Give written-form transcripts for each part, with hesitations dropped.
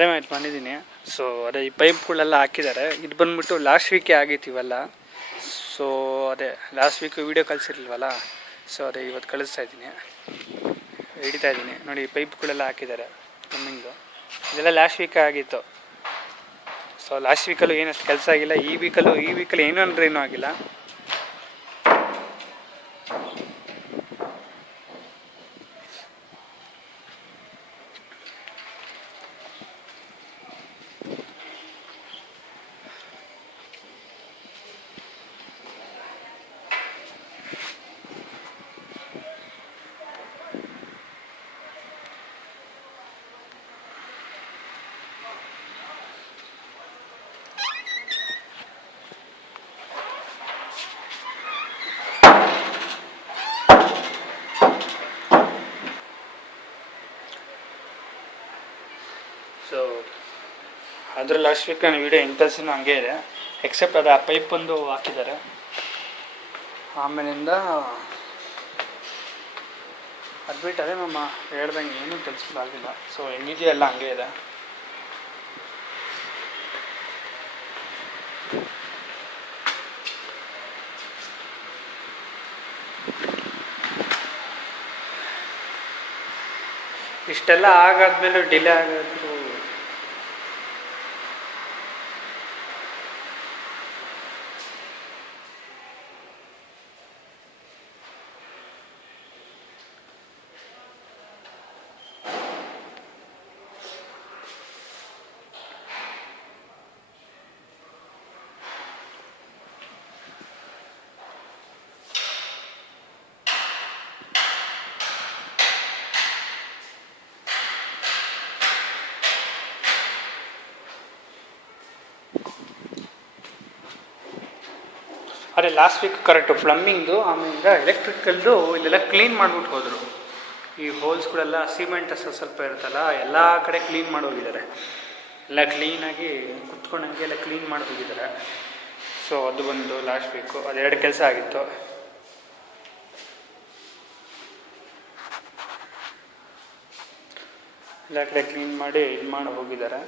ಅರೆ ಮಾಡಿ ಬಂದಿದ್ದೀನಿ. ಸೊ ಅದೇ ಈ ಪೈಪ್ಗಳೆಲ್ಲ ಹಾಕಿದ್ದಾರೆ. ಇದು ಬಂದ್ಬಿಟ್ಟು ಲಾಸ್ಟ್ ವೀಕೆ ಆಗಿತ್ತು. ಸೊ ಅದೇ ಲಾಸ್ಟ್ ವೀಕ್ ವೀಡಿಯೋ ಕಳಿಸಿರ್ಲಿಲ್ವಲ್ಲ, ಸೊ ಅದೇ ಇವತ್ತು ಕಳಿಸ್ತಾ ಇದ್ದೀನಿ, ಹಿಡಿತಾ ಇದ್ದೀನಿ. ನೋಡಿ ಪೈಪ್ಗಳೆಲ್ಲ ಹಾಕಿದ್ದಾರೆ ಪ್ಲಂಬಿಂಗ್ದು. ಇದೆಲ್ಲ ಲಾಸ್ಟ್ ವೀಕ್ ಆಗಿತ್ತು. ಸೊ ಲಾಸ್ಟ್ ವೀಕಲ್ಲೂ ಏನಷ್ಟು ಕೆಲಸ ಆಗಿಲ್ಲ. ಈ ವೀಕಲ್ಲಿ ಏನೂ ಅಂದರೆ ಏನೂ ಆಗಿಲ್ಲ. ಸೊ ಅದ್ರ ಲಾಸ್ಟ್ ವೀಕ್ ನನ್ನ ವೀಡಿಯೋ ಇಂಟೆನ್ಸಿನೂ ಹಂಗೆ ಇದೆ, ಎಕ್ಸೆಪ್ಟ್ ಅದು ಆ ಪೈಪ್ ಒಂದು ಹಾಕಿದ್ದಾರೆ. ಆಮೇಲಿಂದ ಅದು ಬಿಟ್ಟು ಅದೇ ನಮ್ಮ ಹೇಳ್ದಂಗೆ ಏನೂ ಕೆಲಸಗಳಾಗಿಲ್ಲ. ಸೊ ಹೆಂಗಿದೆಯಲ್ಲ ಹಂಗೆ ಇದೆ. ಇಷ್ಟೆಲ್ಲ ಆಗಾದ್ಮೇಲೆ ಡಿಲೇ ಆಗೋದು ಅದೇ ಲಾಸ್ಟ್ ವೀಕ್ ಕರೆಕ್ಟು ಪ್ಲಂಬಿಂಗ್ದು. ಆಮೇಲೆ ಎಲೆಕ್ಟ್ರಿಕಲ್ದು ಇಲ್ಲೆಲ್ಲ ಕ್ಲೀನ್ ಮಾಡಿಬಿಟ್ಟು ಹೋದರು. ಈ ಹೋಲ್ಸ್ಗಳೆಲ್ಲ ಸಿಮೆಂಟ್ ಸ್ವಲ್ಪ ಇರುತ್ತಲ್ಲ, ಎಲ್ಲ ಕಡೆ ಕ್ಲೀನ್ ಮಾಡಿ ಹೋಗಿದ್ದಾರೆ. ಎಲ್ಲ ಕ್ಲೀನಾಗಿ ಕುತ್ಕೊಂಡಂಗೆ ಎಲ್ಲ ಕ್ಲೀನ್ ಮಾಡಿ ಹೋಗಿದ್ದಾರೆ. ಸೊ ಅದು ಬಂದು ಲಾಸ್ಟ್ ವೀಕು ಅದೆರಡು ಕೆಲಸ ಆಗಿತ್ತು. ಎಲ್ಲ ಕಡೆ ಕ್ಲೀನ್ ಮಾಡಿ ಇದು ಮಾಡಿ ಹೋಗಿದ್ದಾರೆ.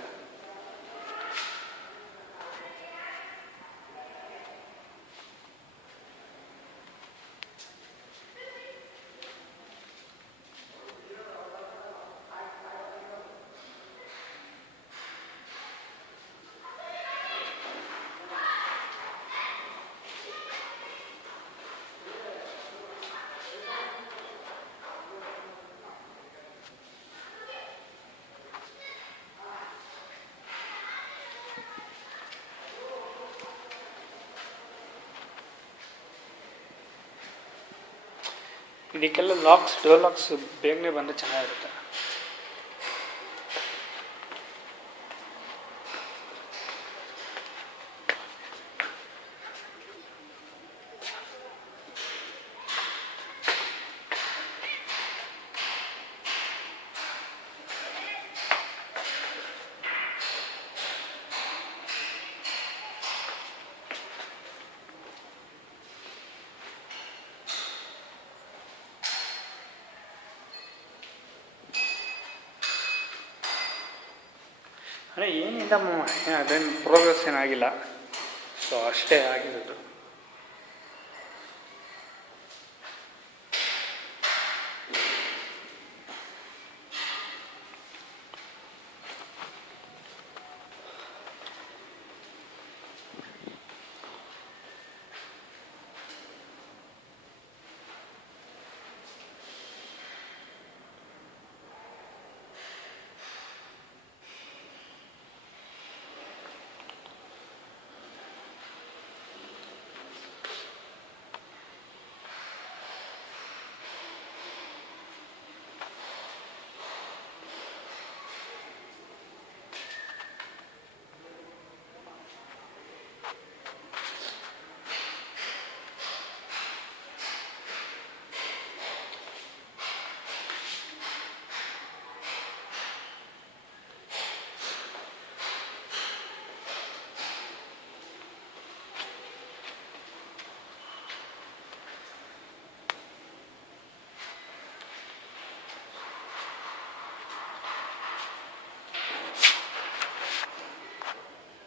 ಇದಕ್ಕೆಲ್ಲ ಡೋರ್ ಲಾಕ್ಸ್ ಬೇಗನೆ ಬಂದರೆ ಚೆನ್ನಾಗಿರುತ್ತೆ. ಅದೇ ಏನಿಲ್ಲ, ಅದೇನು ಪ್ರೋಗ್ರೆಸ್ ಏನಾಗಿಲ್ಲ. ಸೊ ಅಷ್ಟೇ ಆಗಿರೋದು.